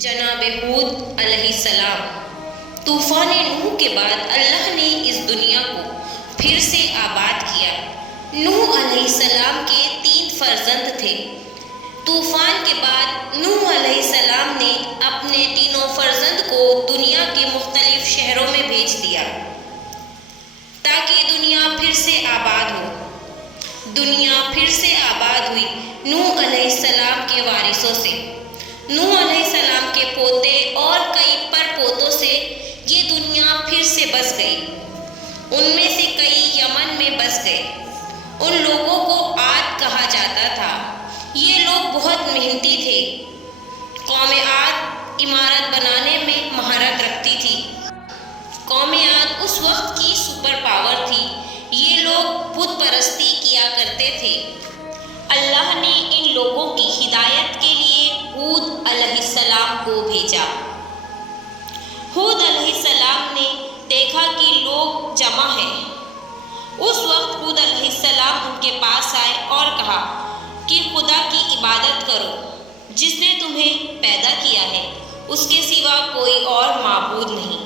جناب ہود علیہ السلام۔ طوفان نوح کے بعد اللہ نے اس دنیا کو پھر سے آباد کیا۔ نوح علیہ السلام کے 3 فرزند تھے۔ طوفان کے بعد نوح علیہ السلام نے اپنے تینوں فرزند کو دنیا کے مختلف شہروں میں بھیج دیا تاکہ دنیا پھر سے آباد ہو۔ دنیا پھر سے آباد ہوئی نوح علیہ السلام کے وارثوں سے۔ نوح علیہ السلام کے پوتے اور کئی پر پوتوں سے یہ دنیا پھر سے بس گئی۔ ان میں سے کئی یمن میں بس گئے۔ ان لوگوں کو عاد کہا جاتا تھا۔ یہ لوگ بہت محنتی تھے۔ قوم عاد عمارت بنانے میں مہارت رکھتی تھی۔ قوم عاد اس وقت کی سپر پاور تھی۔ یہ لوگ بت پرستی کیا کرتے تھے۔ اللہ نے ان لوگوں کی ہدایت کے لیے ہود علیہ السلام کو بھیجا۔ ہود علیہ السلام نے دیکھا کہ لوگ جمع ہیں۔ اس وقت ہود علیہ السلام ان کے پاس آئے اور کہا کہ خدا کی عبادت کرو جس نے تمہیں پیدا کیا ہے، اس کے سوا کوئی اور معبود نہیں۔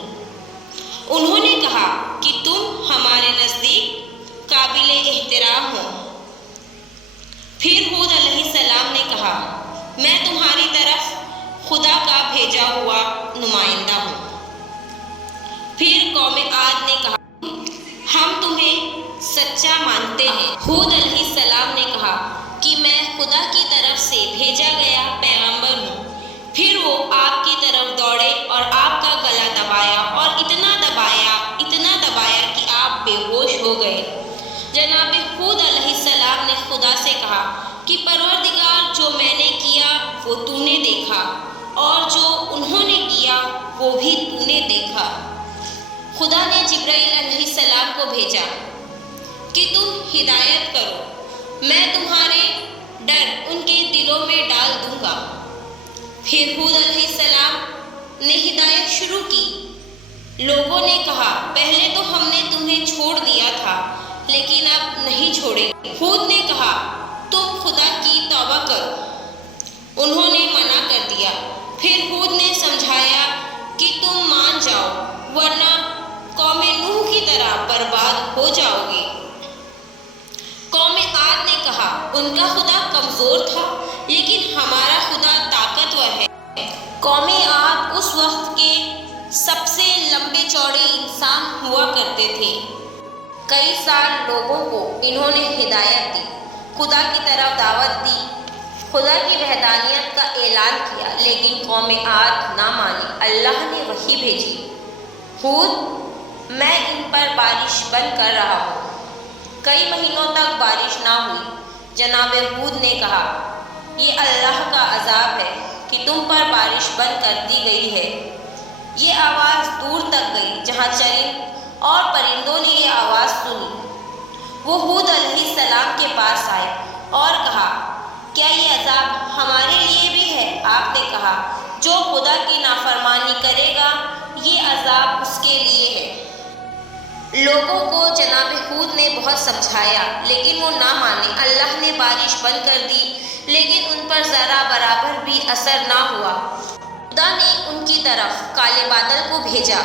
انہوں نے کہا کہ تم ہمارے نزدیک قابل احترام ہو۔ پھر ہود علیہ السلام نے کہا میں تمہاری طرف خدا کا بھیجا ہوا نمائندہ ہوں۔ پھر قوم عاد نے کہا ہم تمہیں سچا مانتے ہیں۔ ہود علیہ السلام نے کہا کہ میں خدا کی طرف سے بھیجا گیا پیغمبر ہوں۔ پھر وہ آپ کی طرف دوڑے اور آپ کا گلا دبایا اور اتنا دبایا کہ آپ بے ہوش ہو گئے۔ جناب ہود علیہ السلام نے خدا سے کہا کہ پروردگار جو میں نے کیا وہ تو نے دیکھا اور جو انہوں نے کیا وہ بھی تو نے دیکھا۔ خدا نے جبرائیل علیہ السلام کو بھیجا کہ تم ہدایت کرو، میں تمہارے ڈر ان کے دلوں میں ڈال دوں گا۔ پھر ہود علیہ السلام نے ہدایت شروع کی۔ لوگوں نے کہا پہلے تو ہم نے تمہیں چھوڑ دیا تھا لیکن اب نہیں چھوڑیں گے۔ ہود نے کہا تم خدا کی توبہ کرو۔ انہوں نے منع کر دیا۔ پھر ہود نے سمجھایا کہ تم مان جاؤ ورنہ قوم نوح کی طرح برباد ہو جاؤ گے۔ قوم عاد نے کہا ان کا خدا کمزور تھا لیکن ہمارا خدا طاقتور ہے۔ قوم عاد اس وقت کے سب سے لمبے چوڑے انسان ہوا کرتے تھے۔ کئی سال لوگوں کو انہوں نے ہدایت دی، خدا کی طرف دعوت دی، خدا کی وحدانیت کا اعلان کیا، لیکن قوم عاد نہ مانی۔ اللہ نے وحی بھیجی ہود میں ان پر بارش بند کر رہا ہوں۔ کئی مہینوں تک بارش نہ ہوئی۔ جناب ہود نے کہا یہ اللہ کا عذاب ہے کہ تم پر بارش بند کر دی گئی ہے۔ یہ آواز دور تک گئی جہاں چرند اور پرندوں نے یہ آواز سنی۔ وہ ہود علیہ السلام کے پاس آئے اور کہا کیا یہ عذاب ہمارے لیے بھی ہے؟ آپ نے کہا جو خدا کی نافرمانی کرے گا یہ عذاب اس کے لیے ہے۔ لوگوں کو جناب ہود نے بہت سمجھایا لیکن وہ نہ مانے۔ اللہ نے بارش بند کر دی لیکن ان پر ذرا برابر بھی اثر نہ ہوا۔ خدا نے ان کی طرف کالے بادل کو بھیجا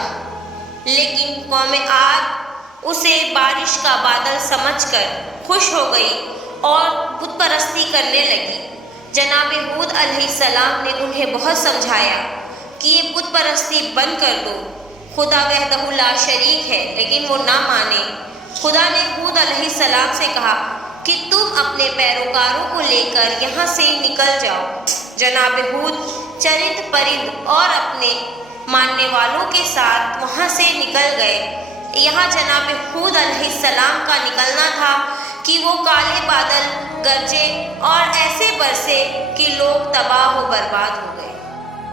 لیکن قوم عاد اسے بارش کا بادل سمجھ کر خوش ہو گئی اور بت پرستی کرنے لگی۔ جناب ہود علیہ السلام نے انہیں بہت سمجھایا کہ یہ بت پرستی بند کر دو، خدا وحدہ لا شریک ہے، لیکن وہ نہ مانے۔ خدا نے ہود علیہ السلام سے کہا کہ تم اپنے پیروکاروں کو لے کر یہاں سے نکل جاؤ۔ جناب ہود چرند پرند اور اپنے ماننے والوں کے ساتھ وہاں سے نکل گئے۔ یہاں جناب ہود علیہ السلام کا نکلنا تھا کہ وہ کالے بادل گرجے اور ایسے برسے کہ لوگ تباہ و برباد ہو گئے۔